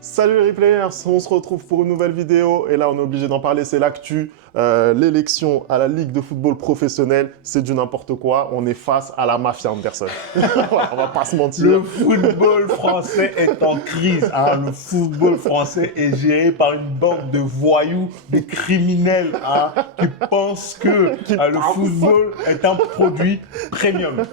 Salut les players, on se retrouve pour une nouvelle vidéo et là on est obligé d'en parler, c'est l'actu. L'élection à la Ligue de football professionnel, c'est du n'importe quoi. On est face à la mafia Anderson. Voilà, on va pas se mentir. Le football français est en crise. Le football français est géré par une bande de voyous, de criminels qui pensent que le football est un produit premium.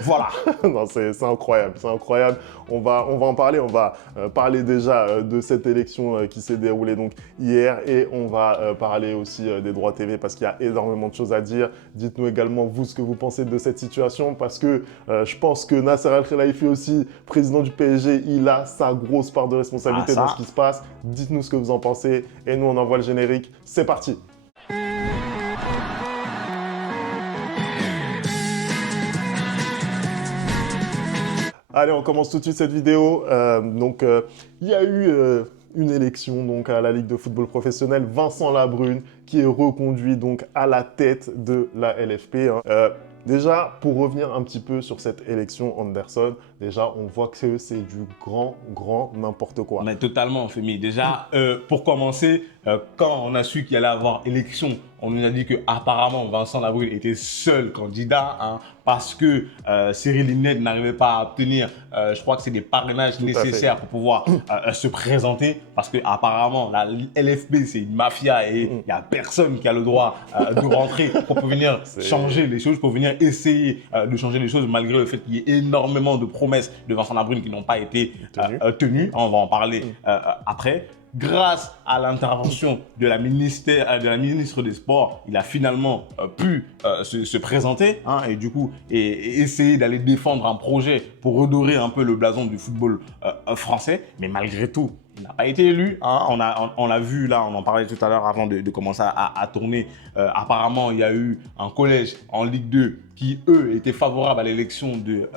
Voilà. Non, c'est incroyable, c'est incroyable. On va en parler, on va parler déjà de cette élection qui s'est déroulée donc hier et on va parler aussi des droits TV parce qu'il y a énormément de choses à dire. Dites-nous également vous ce que vous pensez de cette situation parce que je pense que Nasser Al-Khelaifi aussi, président du PSG, il a sa grosse part de responsabilité dans ce qui se passe. Dites-nous ce que vous en pensez et nous on envoie le générique. C'est parti. Allez, on commence tout de suite cette vidéo. Il y a eu une élection donc, à la Ligue de football professionnel. Vincent Labrune qui est reconduit donc, à la tête de la LFP. Déjà, pour revenir un petit peu sur cette élection Anderson, déjà, on voit que c'est du grand n'importe quoi. Mais totalement, Femi. Déjà, pour commencer, quand on a su qu'il allait avoir élection, on nous a dit qu'apparemment Vincent Labrune était seul candidat parce que Cyril Linette n'arrivait pas à obtenir, je crois que c'est des parrainages nécessaires pour pouvoir se présenter parce qu'apparemment la LFP c'est une mafia et il n'y a personne qui a le droit de rentrer pour venir changer les choses, pour venir essayer de changer les choses malgré le fait qu'il y ait énormément de promesses de Vincent Labrune qui n'ont pas été tenues. On va en parler après. Grâce à l'intervention de la ministre des Sports, il a finalement pu se présenter et du coup essayer d'aller défendre un projet pour redorer un peu le blason du football français. Mais malgré tout, il n'a pas été élu. On l'a vu là, on en parlait tout à l'heure avant de commencer à tourner. Apparemment, il y a eu un collège en Ligue 2 qui, eux, étaient favorables à l'élection de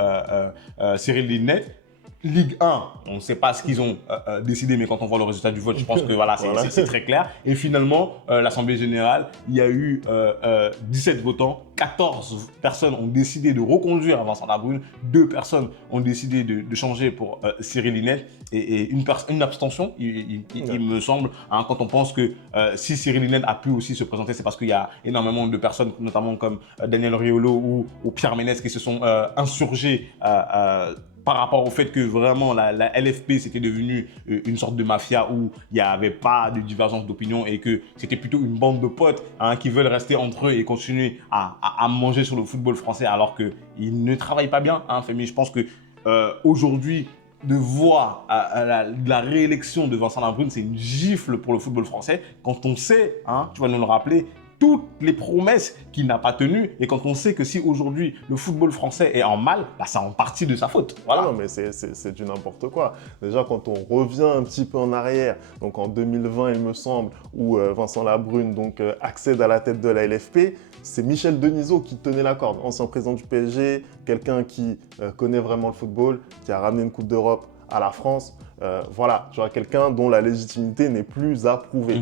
Cyril Linette. Ligue 1, on ne sait pas ce qu'ils ont décidé, mais quand on voit le résultat du vote, je pense que voilà, c'est très clair. Et finalement, l'Assemblée générale, il y a eu 17 votants, 14 personnes ont décidé de reconduire Vincent Labrune, 2 personnes ont décidé de changer pour Cyril Linette et une abstention, il me semble, quand on pense que si Cyril Linette a pu aussi se présenter, c'est parce qu'il y a énormément de personnes, notamment comme Daniel Riolo ou Pierre Ménès, qui se sont insurgés par rapport au fait que vraiment la LFP c'était devenu une sorte de mafia où il n'y avait pas de divergence d'opinion et que c'était plutôt une bande de potes qui veulent rester entre eux et continuer à manger sur le football français alors qu'ils ne travaillent pas bien. Femi, je pense que aujourd'hui, de voir la réélection de Vincent Labrune, c'est une gifle pour le football français quand on sait, tu vas nous le rappeler, toutes les promesses qu'il n'a pas tenues et quand on sait que si aujourd'hui le football français est en mal, c'est en partie de sa faute. Voilà. Non mais c'est du n'importe quoi. Déjà quand on revient un petit peu en arrière, donc en 2020 il me semble, où Vincent Labrune donc, accède à la tête de la LFP, c'est Michel Denisot qui tenait la corde, ancien président du PSG, quelqu'un qui connaît vraiment le football, qui a ramené une Coupe d'Europe à la France. Voilà, tu vois, quelqu'un dont la légitimité n'est plus à prouver.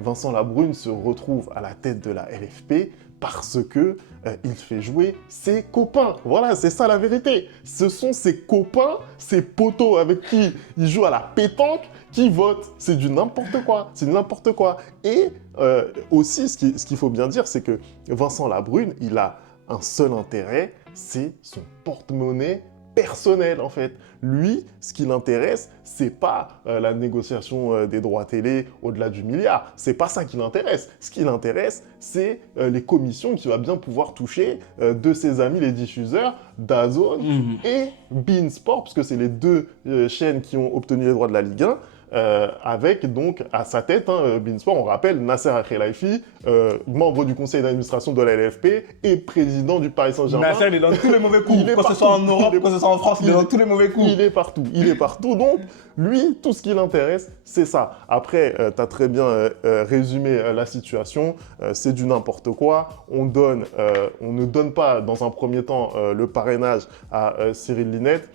Vincent Labrune se retrouve à la tête de la LFP parce que il fait jouer ses copains. Voilà, c'est ça la vérité. Ce sont ses copains, ses potos avec qui il joue à la pétanque qui votent. C'est du n'importe quoi. C'est du n'importe quoi. Et aussi, ce qu'il faut bien dire, c'est que Vincent Labrune, il a un seul intérêt, c'est son porte-monnaie personnel en fait. Lui, ce qui l'intéresse, c'est pas la négociation des droits télé au-delà du milliard. C'est pas ça qui l'intéresse. Ce qui l'intéresse, c'est les commissions qu'il va bien pouvoir toucher de ses amis les diffuseurs DAZN et beIN Sport, parce que c'est les deux chaînes qui ont obtenu les droits de la Ligue 1. Avec donc à sa tête, beIN Sport, on rappelle, Nasser Al-Khelaifi, membre du conseil d'administration de la LFP et président du Paris Saint-Germain. Nasser, il est dans tous les mauvais coups, que ce soit en Europe, que ce soit en France, il est dans tous les mauvais coups. Il est partout. Donc, lui, tout ce qui l'intéresse, c'est ça. Après, tu as très bien résumé la situation, c'est du n'importe quoi. On ne donne pas, dans un premier temps, le parrainage à Cyril Linette.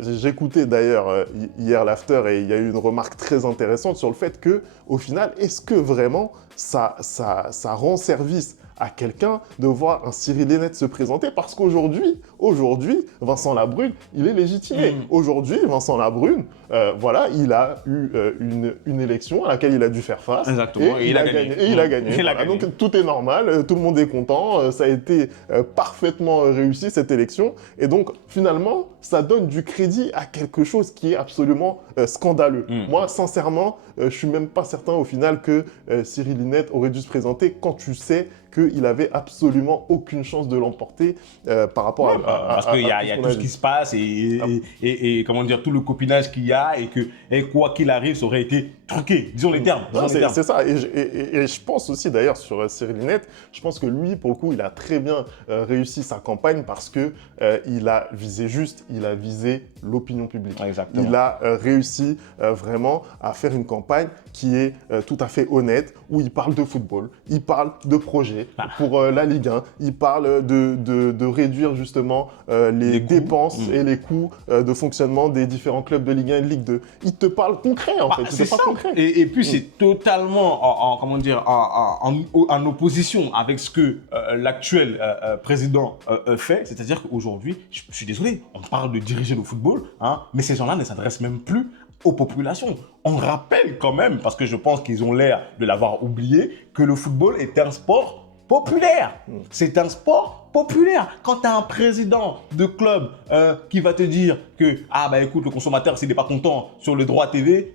J'écoutais d'ailleurs hier l'after et il y a eu une remarque très intéressante sur le fait que, au final, est-ce que vraiment ça rend service à quelqu'un de voir un Cyril Linette se présenter parce qu'aujourd'hui, Vincent Labrune, il est légitimé. Aujourd'hui, Vincent Labrune, voilà, il a eu une élection à laquelle il a dû faire face. Exactement. Et il a gagné. Et il a gagné. Voilà. Donc tout est normal, tout le monde est content, ça a été parfaitement réussi cette élection. Et donc finalement, ça donne du crédit à quelque chose qui est absolument scandaleux. Moi, sincèrement, je suis même pas certain au final que Cyril Linette aurait dû se présenter quand tu sais qu'il avait absolument aucune chance de l'emporter par rapport à parce qu'il y a tout ce qui se passe et comment dire, tout le copinage qu'il y a et quoi qu'il arrive, ça aurait été truqué, disons les termes. C'est ça, et je pense aussi d'ailleurs sur Cyril Linette, je pense que lui, pour le coup, il a très bien réussi sa campagne parce que il a visé juste, il a visé l'opinion publique. Exactement. Il a réussi vraiment à faire une campagne qui est tout à fait honnête, où il parle de football, il parle de projets pour la Ligue 1, il parle de réduire justement les dépenses et les coûts de fonctionnement des différents clubs de Ligue 1 et de Ligue 2. Il te parle concret en fait, c'est ça. Concret. Et puis c'est totalement comment dire, en opposition avec ce que l'actuel président fait, c'est-à-dire qu'aujourd'hui, je suis désolé, on parle de diriger le football, hein, mais ces gens-là ne s'adressent même plus aux populations. On rappelle quand même, parce que je pense qu'ils ont l'air de l'avoir oublié, que le football est un sport populaire. C'est un sport populaire. Quand tu as un président de club qui va te dire que écoute, le consommateur, s'il n'est pas content sur le droit TV,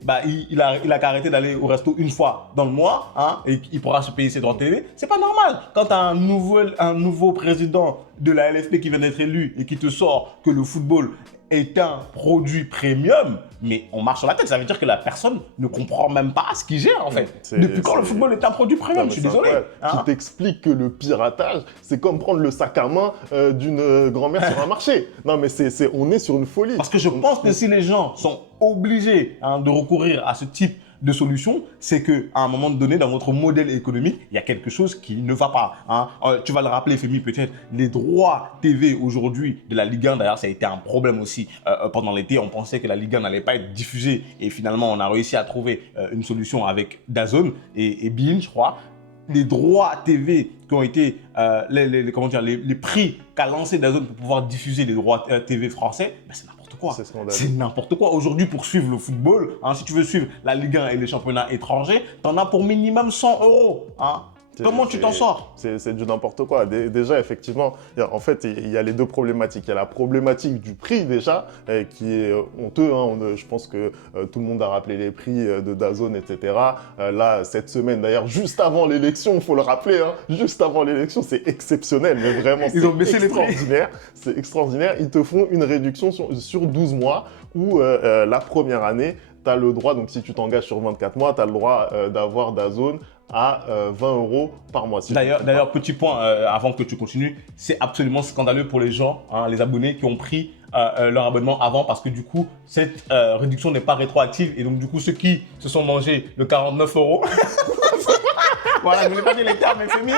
il a qu'à arrêter d'aller au resto une fois dans le mois, hein, et il pourra se payer ses droits TV. C'est pas normal. Quand tu as un nouveau président de la LFP qui vient d'être élu et qui te sort que le football est un produit premium, mais on marche sur la tête. Ça veut dire que la personne ne comprend même pas ce qu'il gère en fait. Depuis quand le football est un produit premium? Je suis désolé. Qui t'explique que le piratage, c'est comme prendre le sac à main d'une grand-mère sur un marché. Non mais on est sur une folie. Parce que je pense que si les gens sont obligés de recourir à ce type de solution, c'est qu'à un moment donné, dans notre modèle économique, il y a quelque chose qui ne va pas. Hein. Tu vas le rappeler, Femi, peut-être, les droits TV aujourd'hui de la Ligue 1, d'ailleurs, ça a été un problème aussi pendant l'été. On pensait que la Ligue 1 n'allait pas être diffusée et finalement, on a réussi à trouver une solution avec DAZN et beIN, je crois. Les droits TV qui ont été, les prix qu'a lancé DAZN pour pouvoir diffuser les droits TV français, c'est c'est n'importe quoi. Aujourd'hui, pour suivre le football, hein, si tu veux suivre la Ligue 1 et les championnats étrangers, tu en as pour minimum 100 €. Hein. Comment tu t'en sors? C'est du n'importe quoi. Déjà, effectivement, en fait, il y a les deux problématiques. Il y a la problématique du prix déjà, qui est honteux. Hein. Je pense que tout le monde a rappelé les prix de DAZN, etc. Là, cette semaine, d'ailleurs, juste avant l'élection, il faut le rappeler, hein, juste avant l'élection, c'est exceptionnel, mais vraiment, ils ont baissé les prix. C'est extraordinaire. Ils te font une réduction sur 12 mois où la première année, tu as le droit, donc si tu t'engages sur 24 mois, tu as le droit d'avoir DAZN à 20 € par mois. D'ailleurs, petit point avant que tu continues, c'est absolument scandaleux pour les gens, hein, les abonnés qui ont pris leur abonnement avant parce que du coup, cette réduction n'est pas rétroactive et donc du coup, ceux qui se sont mangés le 49 €, voilà, je ne voulais pas dire les termes, mais Femi,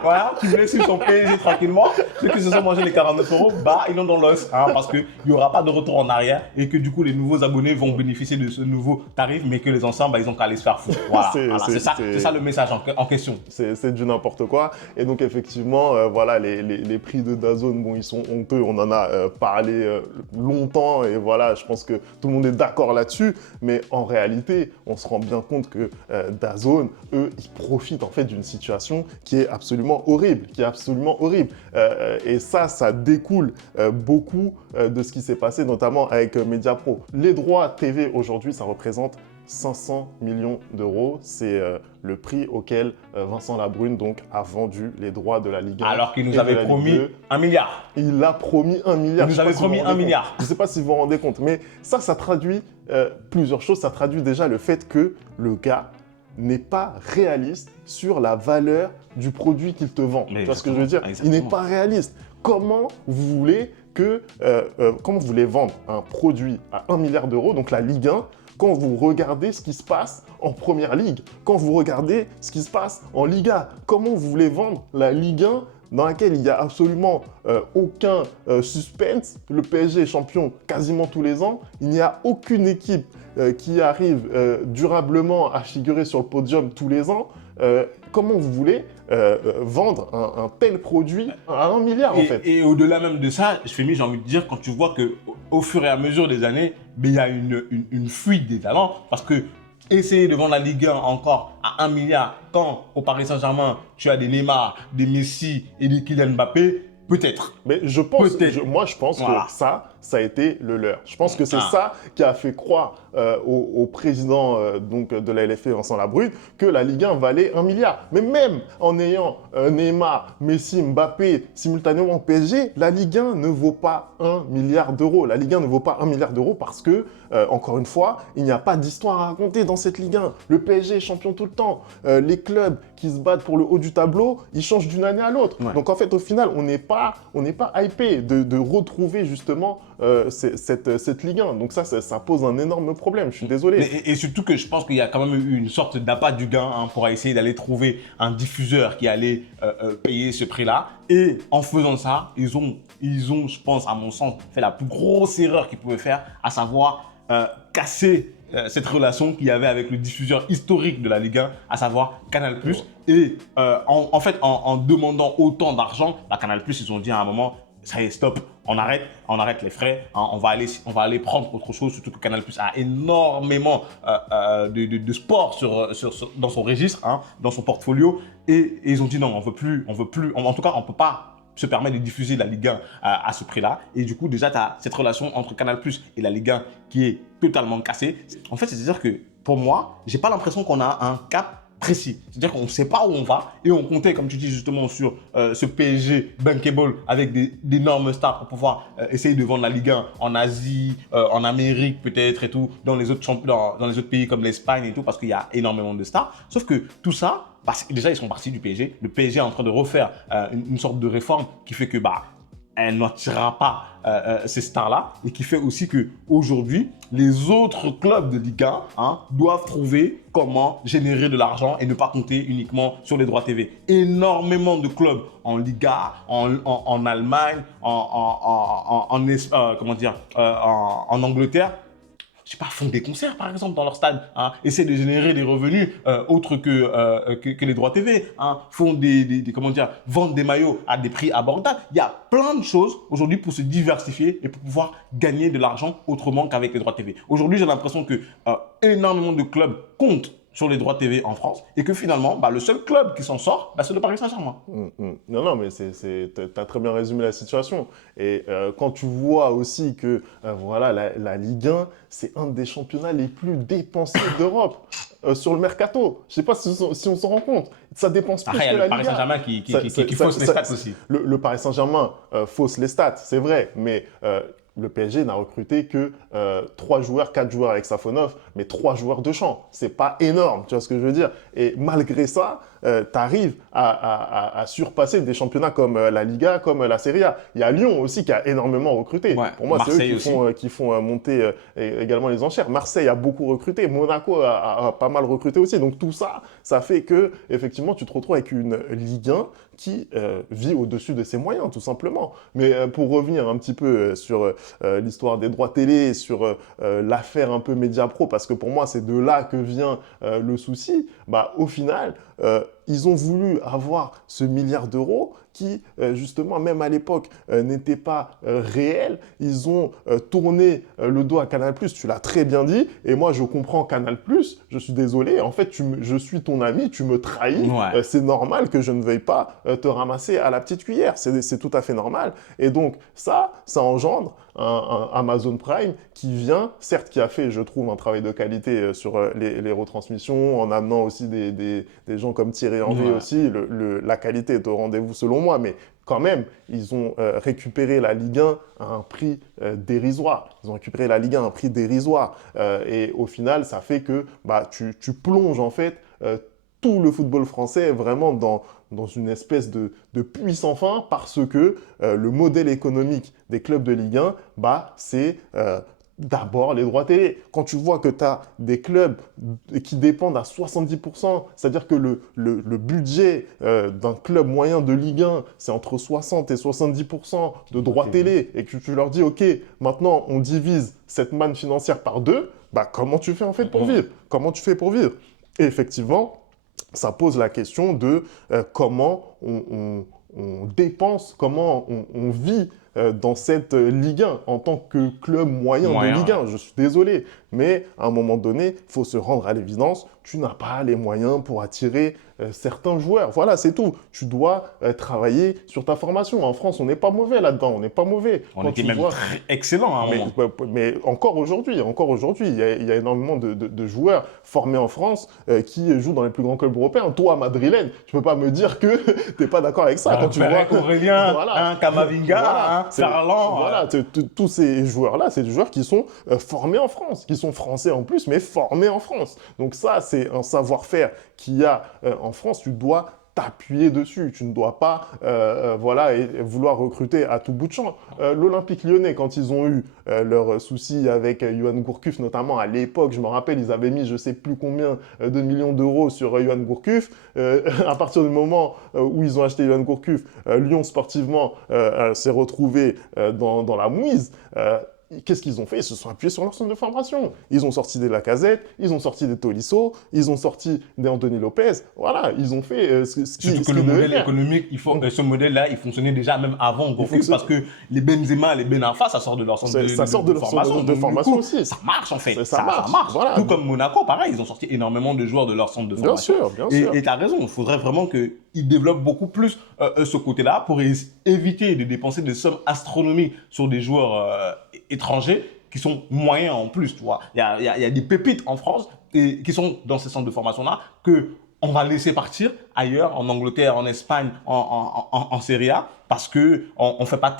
voilà, qui voulait suivre son PSG tranquillement, ceux qui se sont mangés les 49 €, ils l'ont dans l'os, hein, parce qu'il n'y aura pas de retour en arrière et que du coup, les nouveaux abonnés vont bénéficier de ce nouveau tarif, mais que les anciens, ils ont qu'à aller se faire foutre. Voilà, c'est ça le message en question. C'est du n'importe quoi. Et donc, effectivement, voilà, les prix de DAZN, bon, ils sont honteux. On en a parlé longtemps et voilà, je pense que tout le monde est d'accord là-dessus. Mais en réalité, on se rend bien compte que DAZN, eux, ils profitent en fait d'une situation qui est absolument horrible, et ça découle beaucoup de ce qui s'est passé, notamment avec Mediapro. Les droits TV aujourd'hui, ça représente 500 millions €. C'est le prix auquel Vincent Labrune donc, a vendu les droits de la Ligue 1. Alors qu'il nous avait promis 1 milliard. Il a promis 1 milliard. Il nous avait promis 1 milliard. Je ne sais pas si vous vous rendez compte, mais ça traduit plusieurs choses. Ça traduit déjà le fait que le gars n'est pas réaliste sur la valeur du produit qu'il te vend. Tu vois ce que je veux dire? Il n'est pas réaliste. Comment vous voulez vendre un produit à 1 milliard €, donc la Ligue 1, quand vous regardez ce qui se passe en Première Ligue, quand vous regardez ce qui se passe en Liga? Comment vous voulez vendre la Ligue 1 dans laquelle il n'y a absolument aucun suspense? Le PSG est champion quasiment tous les ans. Il n'y a aucune équipe qui arrive durablement à figurer sur le podium tous les ans. comment vous voulez vendre un tel produit à 1 milliard en fait. Et au-delà même de ça, j'ai envie de dire, quand tu vois qu'au fur et à mesure des années, il y a une fuite des talents, parce que essayer de vendre la Ligue 1 encore à 1 milliard, quand au Paris Saint-Germain, tu as des Neymar, des Messi et des Kylian Mbappé, peut-être. Mais je pense que ça a été le leur. Je pense que c'est ça qui a fait croire au président donc, de la LFP, Vincent Labrune, que la Ligue 1 valait 1 milliard. Mais même en ayant Neymar, Messi, Mbappé simultanément au PSG, la Ligue 1 ne vaut pas 1 milliard d'euros. La Ligue 1 ne vaut pas 1 milliard d'euros parce que, encore une fois, il n'y a pas d'histoire à raconter dans cette Ligue 1. Le PSG est champion tout le temps. Les clubs qui se battent pour le haut du tableau, ils changent d'une année à l'autre. Ouais. Donc en fait, au final, on n'est pas hypé de retrouver justement cette Ligue 1. Donc ça pose un énorme problème, je suis désolé. Et surtout que je pense qu'il y a quand même eu une sorte d'appât du gain pour essayer d'aller trouver un diffuseur qui allait payer ce prix-là. Et en faisant ça, ils ont, je pense, à mon sens, fait la plus grosse erreur qu'ils pouvaient faire, à savoir casser cette relation qu'il y avait avec le diffuseur historique de la Ligue 1, à savoir Canal+. Et en fait, en demandant autant d'argent, Canal+, ils ont dit à un moment, ça y est, stop, on arrête les frais, hein, on va aller prendre autre chose, surtout que Canal+ a énormément de sport dans son registre, hein, dans son portfolio, et ils ont dit non, on veut plus, en tout cas, on peut pas se permettre de diffuser la Ligue 1 à ce prix-là. Et du coup, déjà, tu as cette relation entre Canal+ et la Ligue 1 qui est totalement cassée. En fait, c'est-à-dire que pour moi, j'ai pas l'impression qu'on a un cap précis. C'est-à-dire qu'on ne sait pas où on va et on comptait, comme tu dis justement, sur ce PSG bankable avec d'énormes stars pour pouvoir essayer de vendre la Ligue 1 en Asie, en Amérique peut-être et tout, dans les autres pays comme l'Espagne et tout, parce qu'il y a énormément de stars. Sauf que tout ça, parce que déjà ils sont partis du PSG. Le PSG est en train de refaire une sorte de réforme qui fait que elle n'attirera pas ces stars-là et qui fait aussi qu'aujourd'hui, les autres clubs de Ligue 1 doivent trouver comment générer de l'argent et ne pas compter uniquement sur les droits TV. Énormément de clubs en Liga, en Allemagne, en Angleterre, je sais pas, font des concerts par exemple dans leur stade, essaient de générer des revenus autres que les droits TV, font vendent des maillots à des prix abordables. Il y a plein de choses aujourd'hui pour se diversifier et pour pouvoir gagner de l'argent autrement qu'avec les droits TV. Aujourd'hui, j'ai l'impression que énormément de clubs comptent sur les droits TV en France et que finalement, le seul club qui s'en sort, c'est le Paris Saint-Germain. Non, mais tu as très bien résumé la situation. Et quand tu vois aussi que voilà, la Ligue 1, c'est un des championnats les plus dépensiers d'Europe sur le mercato. Je ne sais pas si on s'en rend compte. Ça dépense plus que la Ligue 1. Il y a le Paris Saint-Germain qui fausse les stats aussi. Le Paris Saint-Germain fausse les stats, c'est vrai, mais le PSG n'a recruté que 3 joueurs, 4 joueurs avec Safonov, mais 3 joueurs de champ. C'est pas énorme, tu vois ce que je veux dire. Et malgré ça, tu arrives à surpasser des championnats comme la Liga, comme la Serie A. Il y a Lyon aussi qui a énormément recruté. Ouais, pour moi, c'est eux qui font monter également les enchères. Marseille a beaucoup recruté, Monaco a pas mal recruté aussi. Donc tout ça, ça fait que effectivement, tu te retrouves avec une Ligue 1 qui vit au-dessus de ses moyens, tout simplement. Mais pour revenir un petit peu sur l'histoire des droits télé, sur l'affaire un peu Mediapro, parce que pour moi, c'est de là que vient le souci, au final, ils ont voulu avoir ce milliard d'euros qui, justement, même à l'époque, n'était pas réel. Ils ont tourné le dos à Canal+, tu l'as très bien dit, et moi, je comprends Canal+, je suis désolé, en fait, je suis ton ami, tu me trahis, c'est normal que je ne veuille pas te ramasser à la petite cuillère, c'est tout à fait normal. Et donc, ça engendre un Amazon Prime qui vient, certes qui a fait, je trouve, un travail de qualité sur les retransmissions, en amenant aussi des gens comme Thierry Henry aussi, la qualité est au rendez-vous selon moi, mais quand même, ils ont récupéré la Ligue 1 à un prix dérisoire. Ils ont récupéré la Ligue 1 à un prix dérisoire. Et au final, ça fait que tu plonges en fait tout le football français vraiment dans une espèce de puits sans fin parce que le modèle économique des clubs de Ligue 1, c'est d'abord les droits télé. Quand tu vois que tu as des clubs qui dépendent à 70%, c'est-à-dire que le budget d'un club moyen de Ligue 1, c'est entre 60 et 70% de droits télé, et que tu leur dis, OK, maintenant on divise cette manne financière par 2, comment tu fais en fait pour vivre? Comment tu fais pour vivre? Et effectivement, ça pose la question de comment on dépense, comment on vit dans cette Ligue 1 en tant que club moyen de Ligue 1. Je suis désolé, mais à un moment donné, il faut se rendre à l'évidence, tu n'as pas les moyens pour attirer certains joueurs. Voilà, c'est tout. Tu dois travailler sur ta formation. En France, on n'est pas mauvais là-dedans, on n'est pas mauvais. On était même très excellent à un moment. Mais encore aujourd'hui, il y a énormément de joueurs formés en France qui jouent dans les plus grands clubs européens. Toi, madrilène, tu ne peux pas me dire que tu n'es pas d'accord avec ça. Quand tu vois Aurélien, voilà. Camavinga, voilà, Ferland. Voilà, tous ces joueurs-là, c'est des joueurs qui sont formés en France, qui sont français en plus, mais formés en France. Donc ça, c'est un savoir-faire qu'il y a en France. Tu dois t'appuyer dessus. Tu ne dois pas vouloir recruter à tout bout de champ. L'Olympique Lyonnais, quand ils ont eu leurs soucis avec Yoann Gourcuff, notamment à l'époque, je me rappelle, ils avaient mis je ne sais plus combien de millions d'euros sur Yoann Gourcuff. À partir du moment où ils ont acheté Yoann Gourcuff, Lyon, sportivement, s'est retrouvé dans la mouise. Qu'est-ce qu'ils ont fait? Ils se sont appuyés sur leur centre de formation. Ils ont sorti des Lacazette, ils ont sorti des Tolisso, ils ont sorti des Anthony Lopez. Voilà, ils ont fait ce qu'ils Surtout que le modèle économique, ce modèle-là, il fonctionnait déjà même avant Gourcuff parce que les Benzema, les Benafa, ça sort de leur centre de formation aussi. Ça marche en fait. Ça marche. Voilà. Tout comme Monaco, pareil, ils ont sorti énormément de joueurs de leur centre de formation. Bien sûr. Et tu as raison, il faudrait vraiment qu'ils développent beaucoup plus ce côté-là pour éviter de dépenser des sommes astronomiques sur des joueurs étrangers qui sont moyens en plus, tu vois. Il y a des pépites en France qui sont dans ces centres de formation-là qu'on va laisser partir ailleurs, en Angleterre, en Espagne, en Serie A, parce qu'on ne fait pas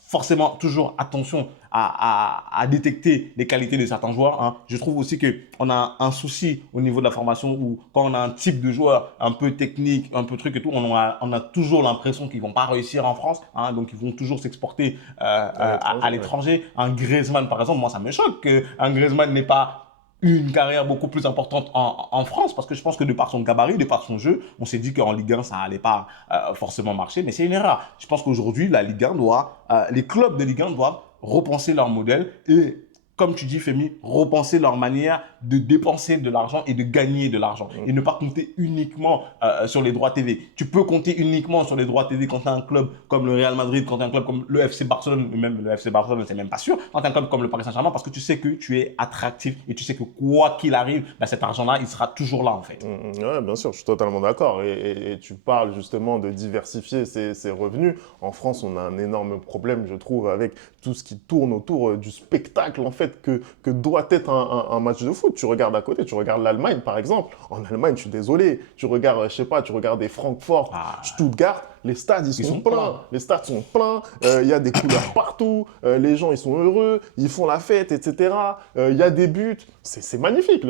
forcément toujours attention à détecter les qualités de certains joueurs. Hein. Je trouve aussi qu'on a un souci au niveau de la formation où quand on a un type de joueur un peu technique, un peu truc et tout, on a toujours l'impression qu'ils ne vont pas réussir en France. Hein, donc, ils vont toujours s'exporter à l'étranger. Un Griezmann, par exemple, moi, ça me choque qu'un Griezmann n'ait pas une carrière beaucoup plus importante en France, parce que je pense que de par son gabarit, de par son jeu, on s'est dit qu'en Ligue 1, ça n'allait pas forcément marcher, mais c'est une erreur. Je pense qu'aujourd'hui, la Ligue 1 les clubs de Ligue 1 doivent repenser leur modèle et, comme tu dis, Femi, repenser leur manière de dépenser de l'argent et de gagner de l'argent. Et ne pas compter uniquement sur les droits TV. Tu peux compter uniquement sur les droits TV quand tu as un club comme le Real Madrid, quand tu as un club comme le FC Barcelone, même le FC Barcelone, c'est même pas sûr, quand tu as un club comme le Paris Saint-Germain, parce que tu sais que tu es attractif et tu sais que quoi qu'il arrive, cet argent-là, il sera toujours là en fait. Oui, bien sûr, je suis totalement d'accord. Et tu parles justement de diversifier ses revenus. En France, on a un énorme problème, je trouve, avec tout ce qui tourne autour du spectacle en fait que doit être un match de foot. Tu regardes à côté, tu regardes l'Allemagne par exemple. En Allemagne, je suis désolé, tu regardes, je sais pas, tu regardes des Francfort, Stuttgart, les stades ils sont pleins. Les stades sont pleins, il y a des couleurs partout, les gens ils sont heureux, ils font la fête, etc. Il y a des buts, c'est magnifique.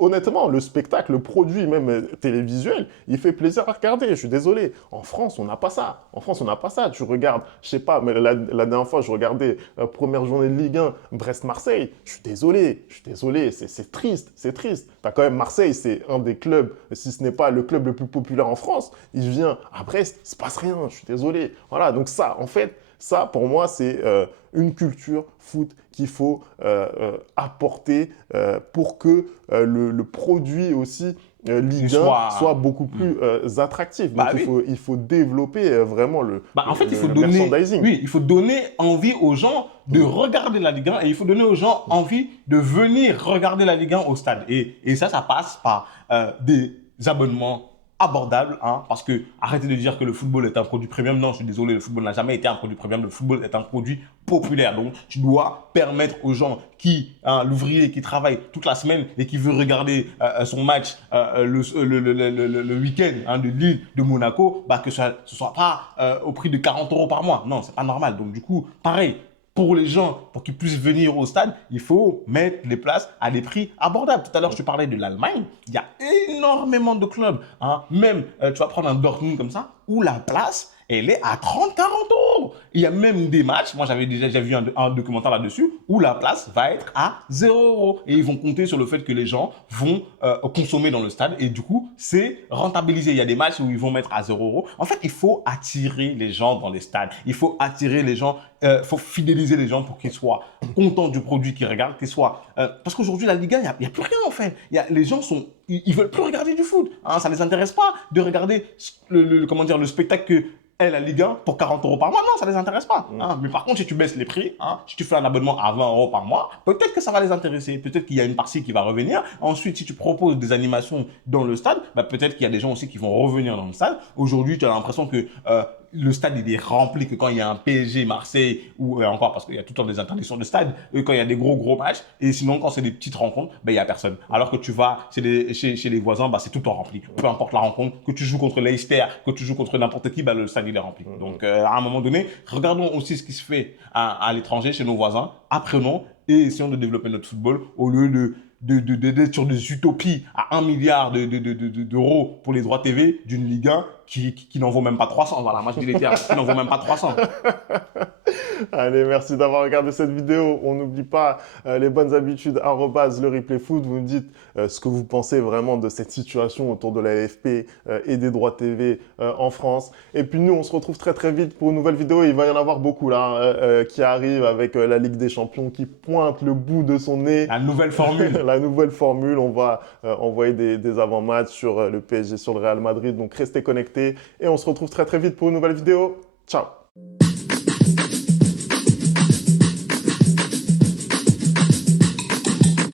Honnêtement, le spectacle, le produit même télévisuel, il fait plaisir à regarder. Je suis désolé. En France, on n'a pas ça. Tu regardes, je sais pas, mais la dernière fois, je regardais première journée de Ligue 1, Brest-Marseille. Je suis désolé, c'est triste. T'as quand même Marseille, c'est un des clubs, si ce n'est pas le club le plus populaire en France. Il vient à Brest, il se passe rien, je suis désolé. Voilà, donc ça, en fait, ça, pour moi, c'est une culture foot qu'il faut apporter pour que le produit aussi Ligue 1 soit beaucoup plus attractif. Donc, il faut développer vraiment le merchandising. Oui, il faut donner envie aux gens de regarder la Ligue 1 et il faut donner aux gens envie de venir regarder la Ligue 1 au stade. Et ça passe par des abonnements abordable, hein, parce que arrêtez de dire que le football est un produit premium. Non, je suis désolé, le football n'a jamais été un produit premium. Le football est un produit populaire. Donc, tu dois permettre aux gens l'ouvrier qui travaille toute la semaine et qui veut regarder son match le week-end de Lille, de Monaco, que ce ne soit pas au prix de 40 € par mois. Non, c'est pas normal. Donc, du coup, pareil. Pour les gens, pour qu'ils puissent venir au stade, il faut mettre les places à des prix abordables. Tout à l'heure, je te parlais de l'Allemagne. Il y a énormément de clubs. Hein. Même, tu vas prendre un Dortmund comme ça, où la place, elle est à 30-40 €. Il y a même des matchs, moi j'avais déjà vu un documentaire là-dessus, où la place va être à 0 €. Et ils vont compter sur le fait que les gens vont consommer dans le stade. Et du coup, c'est rentabilisé. Il y a des matchs où ils vont mettre à 0 €. En fait, il faut attirer les gens dans les stades. Il faut attirer les gens, il faut fidéliser les gens pour qu'ils soient contents du produit qu'ils regardent, qu'ils soient... parce qu'aujourd'hui, la Ligue 1, il n'y a plus rien en fait. Les gens sont ils veulent plus regarder du foot. Hein, ça les intéresse pas de regarder comment dire, le spectacle que est la Ligue 1 pour 40 euros par mois. Non, ça les intéresse pas. Hein. Mais par contre, si tu baisses les prix, hein, si tu fais un abonnement à 20 euros par mois, peut-être que ça va les intéresser. Peut-être qu'il y a une partie qui va revenir. Ensuite, si tu proposes des animations dans le stade, bah, peut-être qu'il y a des gens aussi qui vont revenir dans le stade. Aujourd'hui, tu as l'impression que le stade il est rempli, que quand il y a un PSG Marseille ou encore parce qu'il y a tout le temps des interdictions de stade, quand il y a des gros matchs, et sinon quand c'est des petites rencontres, ben il y a personne. Alors que tu vas chez les voisins, bah c'est tout le temps rempli. Peu importe la rencontre, que tu joues contre Leicester, que tu joues contre n'importe qui, bah le stade il est rempli. Donc à un moment donné, regardons aussi ce qui se fait à l'étranger chez nos voisins, apprenons et essayons de développer notre football au lieu d'être sur des utopies à 1 milliard d'euros pour les droits TV d'une Ligue 1 qui n'en vaut même pas 300. Voilà, moi je dis les termes, qui n'en vaut même pas 300. Allez, merci d'avoir regardé cette vidéo. On n'oublie pas les bonnes habitudes, @le replay foot. Vous me dites ce que vous pensez vraiment de cette situation autour de la LFP et des droits TV en France. Et puis nous, on se retrouve très vite pour une nouvelle vidéo. Il va y en avoir beaucoup là qui arrivent avec la Ligue des Champions qui pointe le bout de son nez. La nouvelle formule. La nouvelle formule. On va envoyer des avant-matchs sur le PSG, sur le Real Madrid. Donc restez connectés et on se retrouve très vite pour une nouvelle vidéo. Ciao.